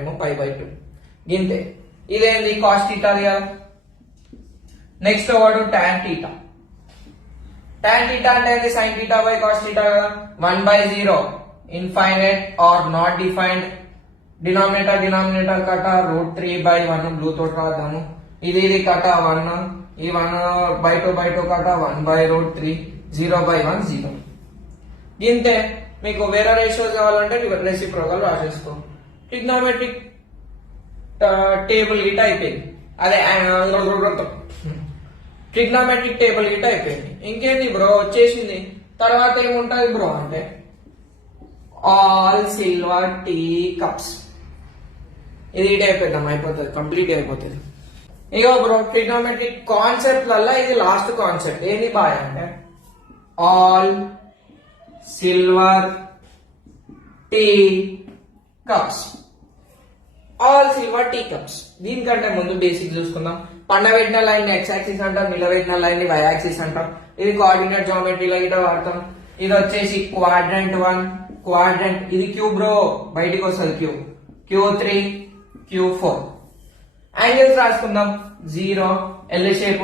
ఏమో π/2 గింతే. ఇదేంది cos θ కదా. నెక్స్ట్ వాడు tan θ. tan θ అంటే ఏంది sin θ cos θ కదా. 1/0 infinite or not defined. Denominator కట √3/1 బ్లూ తోటి రాద్దాము. ఇది కట 1, ఈ 1/2 కట 1/√3, 0/1 0. గింతే. మీకు వేరే రేషియోస్ కావాలంటే రెసిప్రోకల్ రాసేసుకో. ట్రిగ్నోమెట్రిక్ టేబుల్ గిట్ అయిపోయింది. అదే ట్రిగ్నోమెట్రిక్ టేబుల్ గిట్ అయిపోయింది. ఇంకేంది బ్రో వచ్చేసింది. తర్వాత ఏముంటది బ్రో అంటే ఆల్ సిల్వర్ టీ కప్స్. ఇది ఇట్ అయిపోతాం, అయిపోతుంది, కంప్లీట్ అయిపోతుంది. ఇగో బ్రో ట్రిగ్నోమెట్రిక్ కాన్సెప్ట్ వల్ల ఇది లాస్ట్ కాన్సెప్ట్. ఏంది బాయ్ అంటే all silver tea cups. All silver tea cups. దీనికంటే ముందు బేసిక్ చూసుకుందాం. పండబెట్టిన లైన్ ఎక్స్ యాక్సిస్ అంటాం, నిలబెట్టిన లైన్ వై యాక్సిస్ అంటాం. ఇది కోఆర్డినేట్ జామెట్రీలో గిట్ట వాడతాం. ఇది వచ్చేసి క్వాడ్రంట్ 1, క్వాడ్రంట్. ఇది క్యూబ్ బ్రో, బయటికి వస్తుంది క్యూబ్. Q3, Q4. యాంగిల్స్ రాసుకుందాం. 0 L షేప్